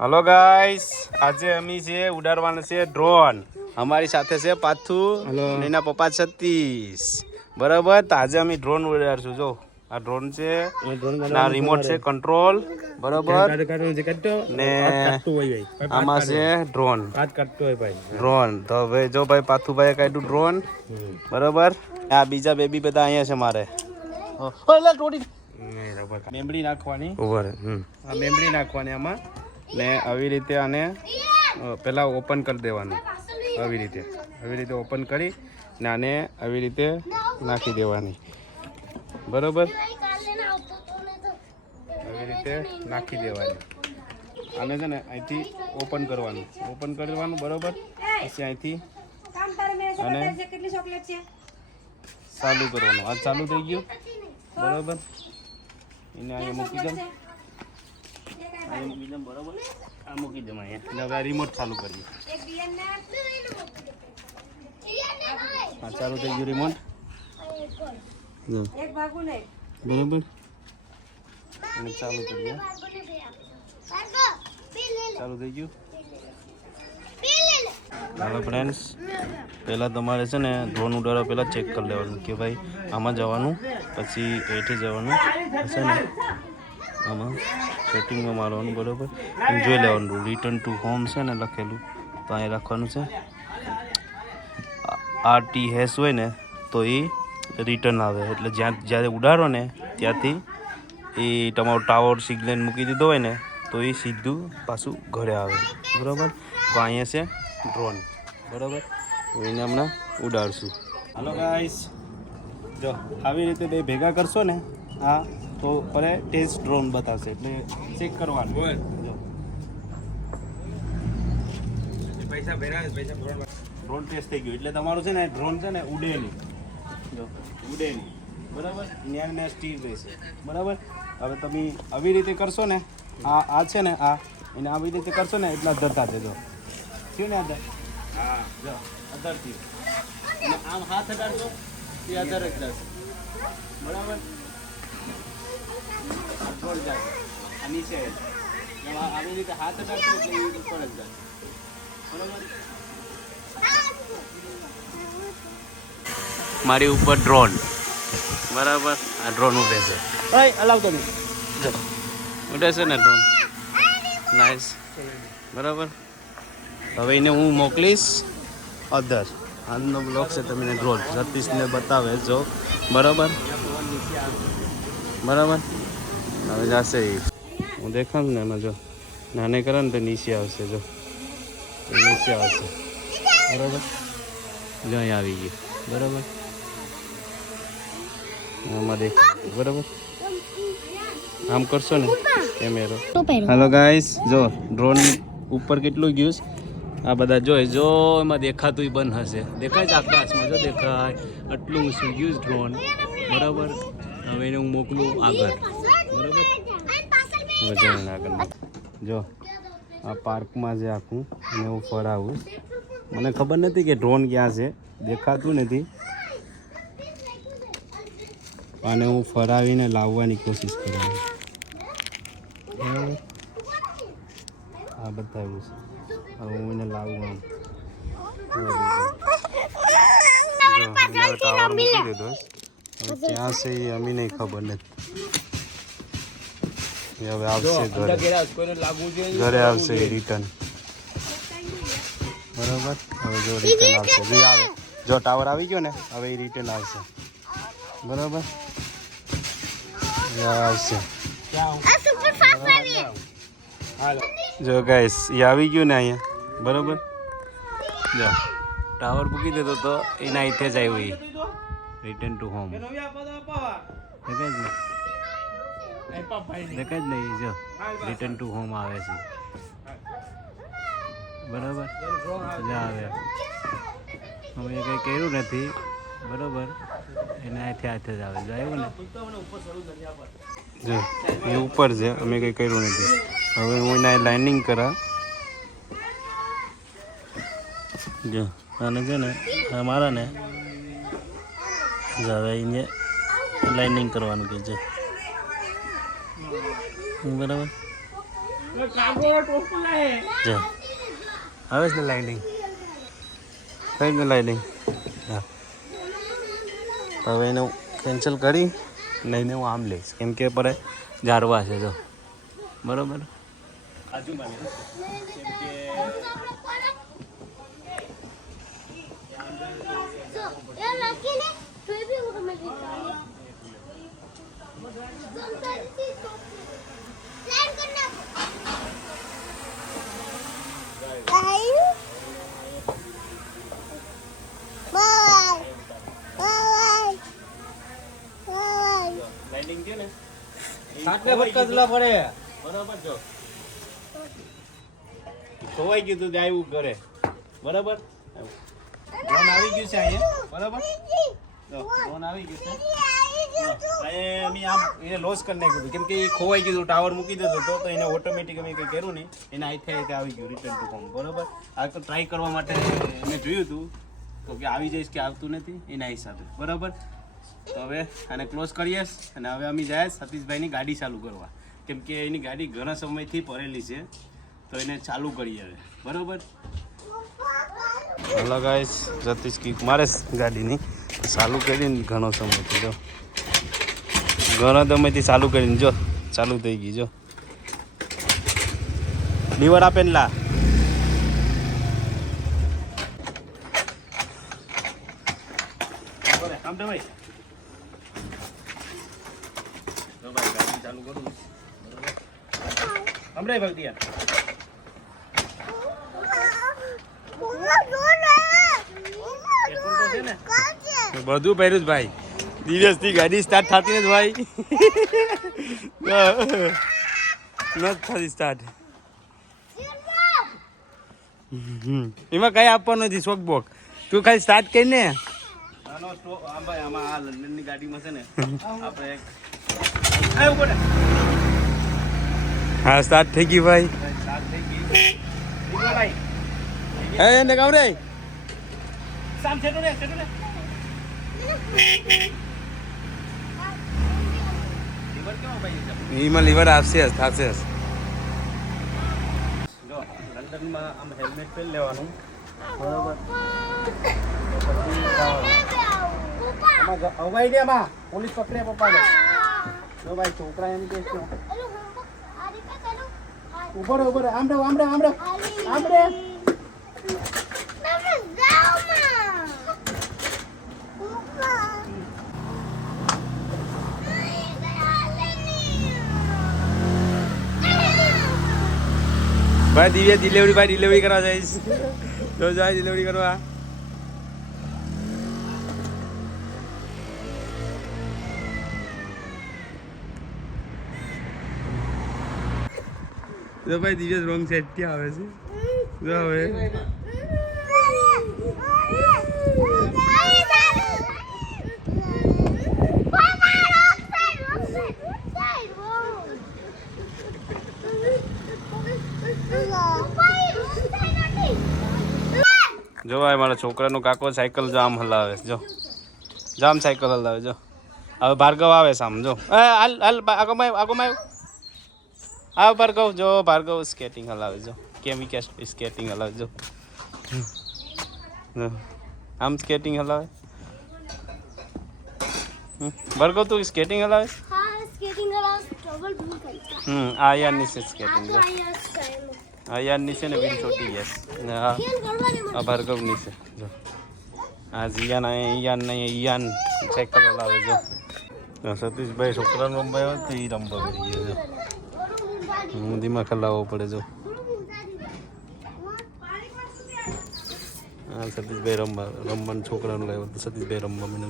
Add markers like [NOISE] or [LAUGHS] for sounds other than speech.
Hello guys આજે અમે છે ઉડાડવાના છે ડ્રોન અમારી સાથે છે પાથુ એના પપ્પા સતીશ બરાબર? તો આજે અમે ડ્રોન ઉડાડશું. જો આ ડ્રોન છે ના રિમોટ છે કંટ્રોલ બરાબર? ને આમાં છે ડ્રોન ડ્રોન તો ભાઈ જો ભાઈ પાથુભાઈએ કાઢ્યું ડ્રોન બરાબર? આ બીજા બેબી બધા અહીંયા છે મારે. મેમરી નાખવાની. ઓવર મેમરી નાખવાની આમાં. ને આવી રીતે આને પહેલાં ઓપન કરી દેવાનું. આવી રીતે. આવી રીતે ઓપન કરી ને આને આવી રીતે નાખી દેવાની. બરોબર? આવી રીતે નાખી દેવાની. આને છે ને અહીંથી ઓપન કરવાનું. ઓપન કરવાનું બરાબર? પછી અહીંથી અને ચાલુ કરવાનું. આ ચાલુ થઈ ગયું? બરાબર? એને અહીંયા મૂકી દઉં. મૂકી રિમોટ ચાલુ કરીએ. હા, ચાલુ થઈ ગયું રિમોટ બરોબર? અને ચાલુ કરીએ ચાલુ થઈ ગયું? હવે ફ્રેન્ડ્સ પહેલાં તમારે છે ને ડ્રોન ઉડાડવા પહેલાં ચેક કરી લેવાનું કે ભાઈ આમાં જવાનું, પછી એઠે જવાનું, હશે ને? આમાં. સેટિંગમાં મારવાનું બરાબર. એમ જોઈ લેવાનું. રિટર્ન ટુ હોમ છે ને લખેલું. તો અહીં રાખવાનું છે. આર ટી હેસ હોય ને, તો એ રિટર્ન આવે. એટલે જ્યાં જ્યારે ઉડાડો ને, ત્યાંથી એ તમારો ટાવર સિગ્નલ મૂકી દીધો હોય ને, તો એ સીધું પાછું ઘરે આવે. બરાબર? તો અહીંયા છે ડ્રોન બરાબર? એને હમણાં ઉડાડશું. હાલો ગાઈસ જો, આવી રીતે બે ભેગા કરશો ને હા તો પરે ટેસ્ટ ડ્રોન બતાવશે એટલે ચેક કરવાનું. જો. ડ્રોન ટેસ્ટ થઈ ગયું. એટલે તમારું છે ને ડ્રોન છે ને ઉડે નહીં જો ઉડે નહીં બરાબર? ન્યા ને સ્ટીર રહેશે. બરાબર? હવે તમે આવી રીતે કરશો ને આ આ છે ને આ એને આવી રીતે કરશો ને એટલા ધરતા દેજો થયું ને અધર? હા. જો અધર થયું. આમ હાથ અડાડશો એ અધર જ જશે બરાબર? ઉપર જશે આ નીચે આવી રીતે હાથ અડાડશો એટલે એ ઉપર જ જશે મારી ઉપર ડ્રોન બરાબર? આ ડ્રોન ઉડે છે. અલાવ તમે. ઉડે છે ને ડ્રોન નાઇસ બરાબર? હવે એને હું મોકલીશ. અધર આજનો બ્લોગ છે તમને ડ્રોન સતીશને બતાવે જો. બરાબર? બરાબર? હવે જશે એ હું દેખાડું ને એમાં જો. નાને કરે ને તો નીચે આવશે જો. નીચે આવશે. બરાબર? જો અહીં આવી ગયું. બરાબર? આમાં દેખાય. બરાબર? આમ કરશો ને કેમેરો. હેલો ગાઈસ જો ડ્રોન ઉપર કેટલું ગયું છે? આ બધા જોઈ જો એમાં દેખાતું બંધ હશે. દેખાય છે આકાશમાં જો દેખાય. આટલું ઊંચું ગયું છે ડ્રોન બરાબર? હવે એને હું મોકલું આગળ. બરાબર? હવે જો આ પાર્કમાં જે આખું અને હું ફરાવું. મને ખબર નથી કે ડ્રોન ક્યાં છે. દેખાતું નથી. અને હું ફરાવીને લાવવાની કોશિશ કરું? આ બતાવ્યું છે. હવે હું એને લાવું આમ. જો, ટાવર મૂકી દીધો ક્યાં છે એ અમી નહીં ખબર નથી એ હવે આવશે ઘરે ઘરે આવશે એ રિટર્ન બરાબર હવે જો રિટર્ન આવશે જો આવે જો ટાવર આવી ગયો ને હવે એ રિટર્ન આવશે બરાબર એ આવશે જો ગાઈસ એ આવી ગયું ને અહીંયા બરાબર જો ટાવર મૂકી દીધો તો એના અહીંથી જ આવ્યું એ રિટર્ન ટુ હોમ દેખાય જ ને દેખાય જ નહીં જો. રિટર્ન ટુ હોમ આવે છે. બરાબર? મજા આવે. અમે કંઈ કર્યું નથી. બરાબર? એને હાથે હાથે જ આવે. જો આવ્યું ને? જો એ ઉપર છે. અમે કંઈ કર્યું નથી. હવે હું એના લાઇનિંગ કરા. જો આને છે ને અમારા મારા ને હવે એને લાઇનિંગ કરવાનું કે છે બરાબર? આવે છે ને લાઇનિંગ થઈ ગયું લાઇનિંગ હા. હવે એને કેન્સલ કરી લઈને હું આમ લઈશ. કેમ કે પડે જારવા છે, જો. બરોબર? લાઇટિંગ છે ને સાટને ભટકાવલા પડે. બરાબર જો ખોવાઈ ગયું તું આવ્યું ઘરે. બરાબર? ડ્રોન આવી ગયું છે અહીંયા. બરાબર? ડ્રોન આવી ગયું છે. અમે આમ એને લોસ કરી નાખ્યું કેમ કે એ ખોવાઈ ગયું હતું ટાવર મૂકી દીધો હતો તો એને ઓટોમેટિક અમે કંઈ કર્યું નહીં. એને આઈ થાય આવી ગયું રિટર્ન ટુ હોમ બરાબર? આ તો ટ્રાય કરવા માટે મેં જોયું હતું. તો કે આવી જઈશ કે આવતું નથી એના હિસાબે. બરાબર? તો હવે આને ક્લોઝ કરીએ અને હવે અમે જાય સતીશભાઈની ગાડી ચાલુ કરવા. કેમ કે એની ગાડી ઘણા સમયથી પડેલી છે. તો એને ચાલુ કરીએ હવે. બરોબર? હલો ગાઈસ સતીશ કીક મારે ગાડીની. ચાલુ કરીને ઘણો સમયથી જો. ઘણો સમયથી ચાલુ કરીને જો. ચાલુ થઈ ગઈ જો. લીવર આપે ને લા. કામ ભાઈ તો ભાઈ ગાડી ચાલુ કરું હમણાં ભાગ દિયા બધું પહેર્યું જ ભાઈ. દિવસથી ગાડી સ્ટાર્ટ થતી નથી ભાઈ. [LAUGHS] નથી થતી સ્ટાર્ટ એમાં કઈ આપવાનું નથી શોક બોક તું ખાલી સ્ટાર્ટ આનો ભાઈ આમાં આ લંડનની ગાડીમાં છે ને આપણે હા સ્ટાર્ટ થઈ ગઈ ભાઈ. સ્ટાર્ટ થઈ ભાઈ હે ને કામ રે. સામ છેટો રે છેટો રે. લીવર કેવો ભાઈ એમાં લીવર આપશે જ થશે લંડનમાં આમ હેલ્મેટ પહેરી લેવાનું. બરોબર. અવાઈ દે માં પોલીસ પકડે પપ્પા જો ભાઈ છોકરા એમ કે છે. ઊભો રહો ઊભો રહો આમ રહો આમ રહો આમ રહો આમ રહો ભાઈ દિવ્યા ડિલિવરી ભાઈ ડિલિવરી કરવા જઈશ જો જાય ડિલિવરી કરવા જો ભાઈ દિવ્યા રોંગ સાઈડથી આવે છે. જો હવે. જો ભાઈ મારા છોકરાનો કાકો સાયકલ જામ હલાવે જો. જામ સાયકલ હલાવે જો. હવે ભાર્ગવ આવે સામ જો. હાલ હાલ આગોમાં આવ, આગોમાં આવ. આવ ભાર્ગવ જો ભાર્ગવ સ્કેટિંગ હલાવે જો. કેમી કે સ્કેટિંગ હલાવે જો. જો. આમ સ્કેટિંગ હલાવે. ભાર્ગવ તું સ્કેટિંગ હલાવે? હમ આ યાર નીચે સ્કેટિંગ જો. આ યાર નીચે ને બીજી છોટી ને આ આ ભાર્ગવ નીચે જો. આ જીયાન અહીંયા ઈયાન ને ઈયાન સાયકલ હલાવે જો. સતીશભાઈ છોકરાનો રમવા આવ્યો તો એ રમવા કરી ગયો જો. હું દિમાગ હલાવવો પડે જો. હા સતીશભાઈ રમવા રમવાનું છોકરાનું લાવ્યો સતીશભાઈ રમવા મને